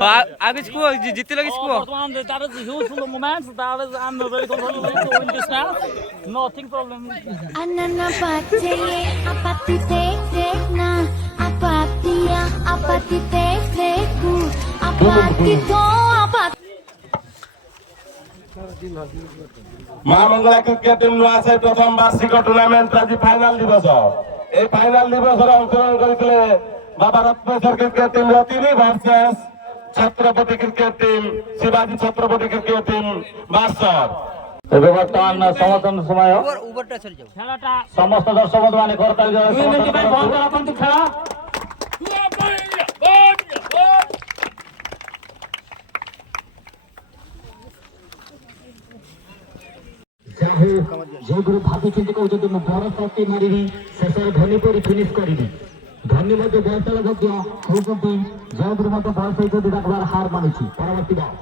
आगे इसको जीते लगे इसको That is a huge moment. That is, I'm very comfortable to win this match. Nothing problem. Anana pache apati tek na apatia apati tek ku apati to apati মা Mangala cricket team আছে প্রথম বার্ষিক টুর্নামেন্ট আজি ফাইনাল দিবস এই ফাইনাল দিবসরে অংশগ্রহণ করেছিলেন বাবা রত্নেশ্বর ক্রিকেট টিম রতিনি ভার্সেস ছত্রপতি ক্রিকেট টিম শিবাজী ছত্রপতি ক্রিকেট টিম বাসর। ଏବେ ବର୍ତ୍ତମାନ ସମର୍ଥନ ସମୟ ଖେଳଟା ସମସ୍ତ ଦର୍ଶକ ମାନେ କରତାଳି ରଖନ୍ତୁ ଖେଳ। ଯୋଉ ଗୁରୁ ଭାବିଛନ୍ତି କହୁଛନ୍ତି ମୁଁ ବଡ ଶକ୍ତି ମାରିବି ଶେଷରେ ଧନୀ ପରି ଫିନିଶ କରିବି। ଧନୀ ମଧ୍ୟ ବୟସାଳ ଯୋଗ୍ୟ ହେଉଛନ୍ତି ଯୋଉ ଗୁରୁ ମଧ୍ୟ ବୟସ ହେଇଛନ୍ତି ତାକୁ ହାର ମାନିଛି। ପରବର୍ତ୍ତୀ ball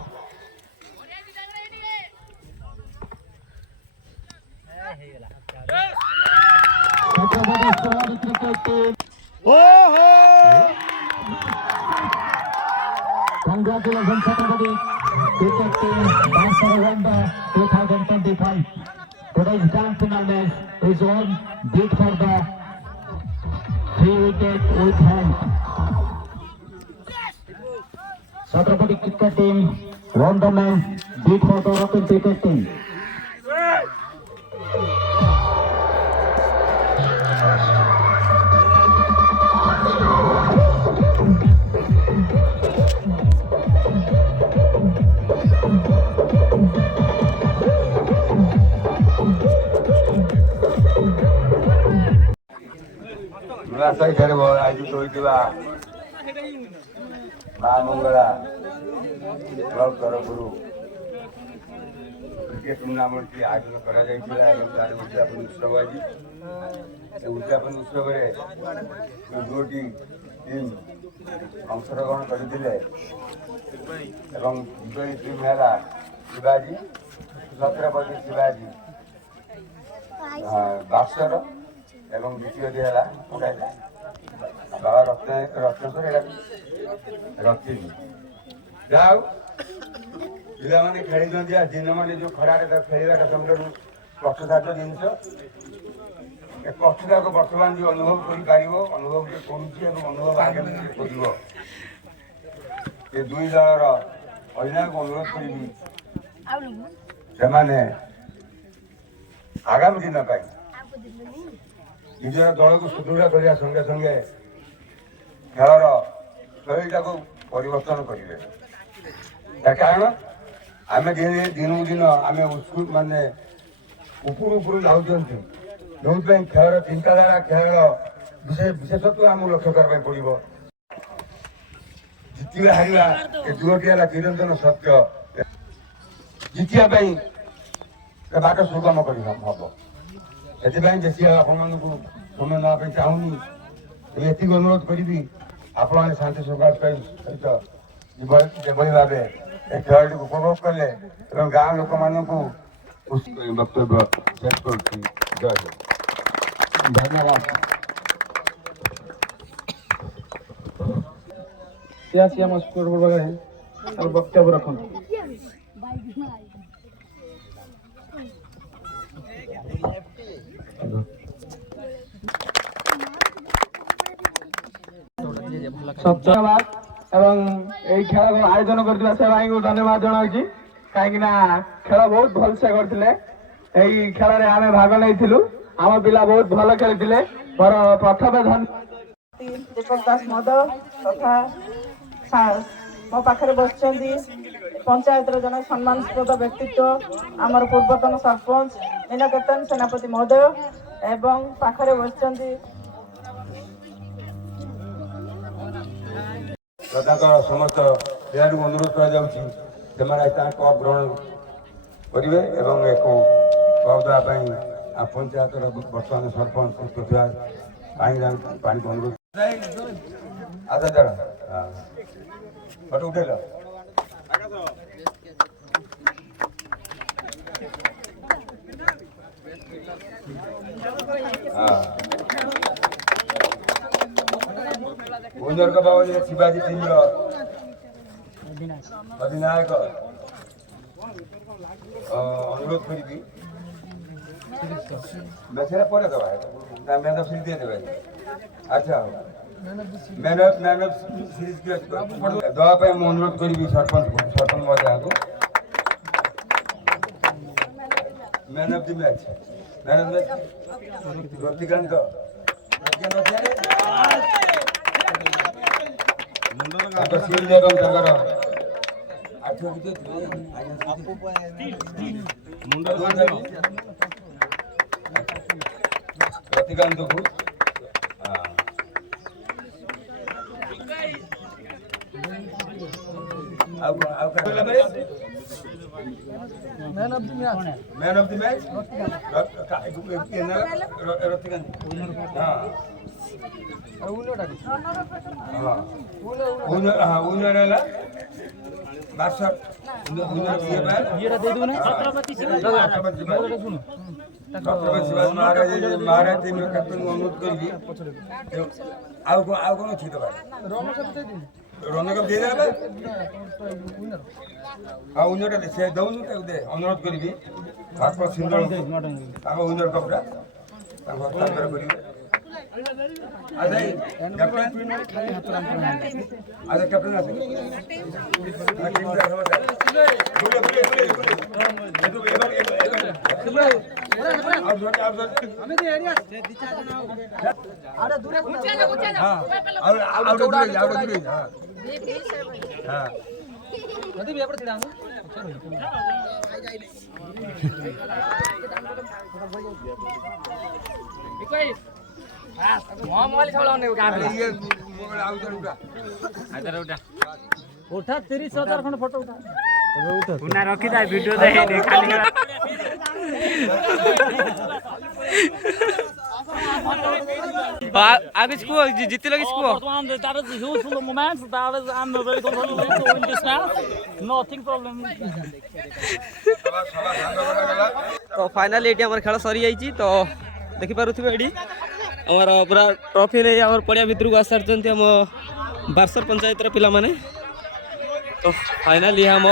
Congratulations, Chhatrapati Cricket Team. That's for November 2025. Today's grand final match is on. Beat for the 3 wicket with hand. Chhatrapati Cricket Team won the match. Beat for the Rocket Cricket Team. ରାସ୍ତା ଘରେ ଆଜି ଶୋଇଥିବା ମା ମଙ୍ଗଳା କ୍ଲବ ତରଫରୁ କ୍ରିକେଟ ଟୁର୍ଣ୍ଣାମେଣ୍ଟଟି ଆୟୋଜନ କରାଯାଇଥିଲା ଏବଂ ତାର ଉଦ୍ଯାପନ ଉତ୍ସବ ଆଜି ସେ ଉଦ୍ଯାପନ ଉତ୍ସବରେ ଦୁଇଟି ଟିମ୍ ଅଂଶଗ୍ରହଣ କରିଥିଲେ ଏବଂ ବିଜୟୀ ଟିମ୍ ହେଲା ଶିବାଜୀ ଛତ୍ରପତି ଶିବାଜୀ ବାସର ଏବଂ ଦ୍ୱିତୀୟଟି ହେଲା ବାବା ରତ୍ନେଶ୍ୱର ରଖିନି। ଯାହା ହଉ ପିଲାମାନେ ଖେଳିଛନ୍ତି ଆଉ ଦିନମାନେ ଯୋଉ ଖରାରେ ଖେଳିବାଟା ସବୁଠାରୁ କଷ୍ଟସାଧ୍ୟ ଜିନିଷ। ଏ କଷ୍ଟଟାକୁ ବର୍ତ୍ତମାନ ଯୋଉ ଅନୁଭବ କରିପାରିବ ଅନୁଭବ କରୁଛି ଏବଂ ଅନୁଭବ ଆଗାମୀ କରିବ ଏ ଦୁଇ ଦଳର ଅଧିନାୟକଙ୍କୁ ଅନୁରୋଧ କରିବି ସେମାନେ ଆଗାମୀ ଦିନ ପାଇଁ ନିଜର ଦଳକୁ ସୁଦୃଢ଼ କରିବା ସଙ୍ଗେ ସଙ୍ଗେ ଖେଳର ଶୈଳୀଟାକୁ ପରିବର୍ତ୍ତନ କରିବେ। ତା କାରଣ ଆମେ ଦିନକୁ ଦିନ ଆମେ ମାନେ ଉପରୁ ଯାଉଛନ୍ତି ଯୋଉଥିପାଇଁ ଖେଳର ଚିନ୍ତାଧାରା ଖେଳର ବିଶେଷତ୍ୱ ଆମକୁ ଲକ୍ଷ୍ୟ କରିବା ପାଇଁ ପଡ଼ିବ। ଜିତିବା ହାରିବା ଏ ଦୁଇଟି ହେଲା ଚିରନ୍ତନ ସତ୍ୟ। ଜିତିବା ପାଇଁ ବାଟ ସୁଗମ କରିବା ହବ। ସେଥିପାଇଁ ବେଶୀ ଆପଣମାନଙ୍କୁ ସମୟ ନେବା ପାଇଁ ଚାହୁଁନି। ତେବେ ଏତିକି ଅନୁରୋଧ କରିବି ଆପଣମାନେ ଶାନ୍ତି ଶୃଙ୍ଖଳା ସହିତ ଯେଭଳି ଭାବେ ଏ ଖେଳଟିକୁ ଉପଭୋଗ କଲେ ଏବଂ ଗାଁ ଲୋକମାନଙ୍କୁ ବକ୍ତବ୍ୟ ଶେଷ କରୁଛି। ଜୟ ଜଗନ୍ନାଥ। ଧନ୍ୟବାଦ। ସିଆସି ଆମ ସ୍କୁଲ ଭାବରେ ବକ୍ତବ୍ୟ ରଖନ୍ତୁ। ଧନ୍ୟବାଦ ଏବଂ এই ଖେଳ ଆୟୋଜନ କରିଥିବା ସେ ଭାଇଙ୍କୁ ଧନ୍ୟବାଦ ଜଣାଉଛି। କାହିଁକି ନା ଖେଳ ବହୁତ ଭଲସେ କରିଥିଲେ। ଏହି ଖେଳରେ ଆମେ ଭାଗ ନେଇଥିଲୁ। ଆମ ପିଲା ବହୁତ ଭଲ ଖେଳିଥିଲେ। ମୋର ପ୍ରଥମେ ଦୀପକ ଦାସ ମହୋଦୟ ତଥା ମୋ ପାଖରେ ବସିଛନ୍ତି ପଞ୍ଚାୟତର ଜଣେ ସମ୍ମାନସ୍ପଦ ବ୍ୟକ୍ତିତ୍ୱ ଆମର ପୂର୍ବତନ ସରପଞ୍ଚ ନୀଳକେତନ ସେନାପତି ମହୋଦୟ ଏବଂ ପାଖରେ ବସିଛନ୍ତି ତାଙ୍କର ସମସ୍ତ ଖେଳାଳିଙ୍କୁ ଅନୁରୋଧ କରାଯାଉଛି ସେମାନେ ତାଙ୍କ କପ୍ ଗ୍ରହଣ କରିବେ ଏବଂ ଏକୁ କପ୍ ଦେବା ପାଇଁ ପଞ୍ଚାୟତର ବର୍ତ୍ତମାନ ସରପଞ୍ଚ ତଥା ପାଣିକୁ ଅନୁରୋଧ ଆଚ୍ଛା ଚାଲ ଫଟୋ ଉଠେଇଲ। ଭୁଞ୍ଜରଙ୍କ ବାବଦରେ ଶିବାଜୀ ଟିମ୍ର ଅଧିନାୟକ ଅନୁରୋଧ କରିବି ବେସେରା ପରେ ଦେବା ମ୍ୟାନ୍ ଅଫ୍ ସିରିଜ୍ ଦେଇଦେବେ। ଆଚ୍ଛା ମ୍ୟାନ୍ ଅଫ୍ ସିରିଜ୍ ଦେବା ପାଇଁ ମୁଁ ଅନୁରୋଧ କରିବି ସରପଞ୍ଚ ମହୋଦୟଙ୍କୁ। Man of the match Ratikanta ତାଙ୍କ ସିରିଜ୍ ଏବଂ ତାଙ୍କର ମୁଣ୍ଡ ରତିକାନ୍ତକୁ man of the match Ratikanta winner ହେଲା ଛତ୍ରପତି ଶିବାଜୀ ମହାରାଜ ଟିମ୍ର କ୍ୟାପ୍ଟେନ୍କୁ ଅନୁରୋଧ କରିବି ଆଉ କ'ଣ ଅଛି ଦେବା ରନକପ୍ ଦେଇଦେବା ଆଉ ଉଇନରଟା ସେ ଦେଉନି ତାକୁ ଦେ ଅନୁରୋଧ କରିବି ଭାସ୍କର ସିନ୍ଦଳ ତାଙ୍କ ଉଇନର କପ୍ଟା ତାଙ୍କୁ ହସ୍ତାନ୍ତର କରିବେ। ଆଚ୍ଛା କ୍ୟାପ୍ଟେନ୍ ଆସେ उठा 30,000 खंड फोटो उठा उना रखी था वीडियो दे खाली आगे को जीती लगी को that is a useful moment that is I'm very comfortable to win this match nothing problem तो फाइनली ये आम खेल सरी जाइए तो देखिपे ये आमर पूरा ट्रॉफी नहीं आम पड़िया भितर को आसार आम बारसर पंचायत पिला माने तो फाइनली हम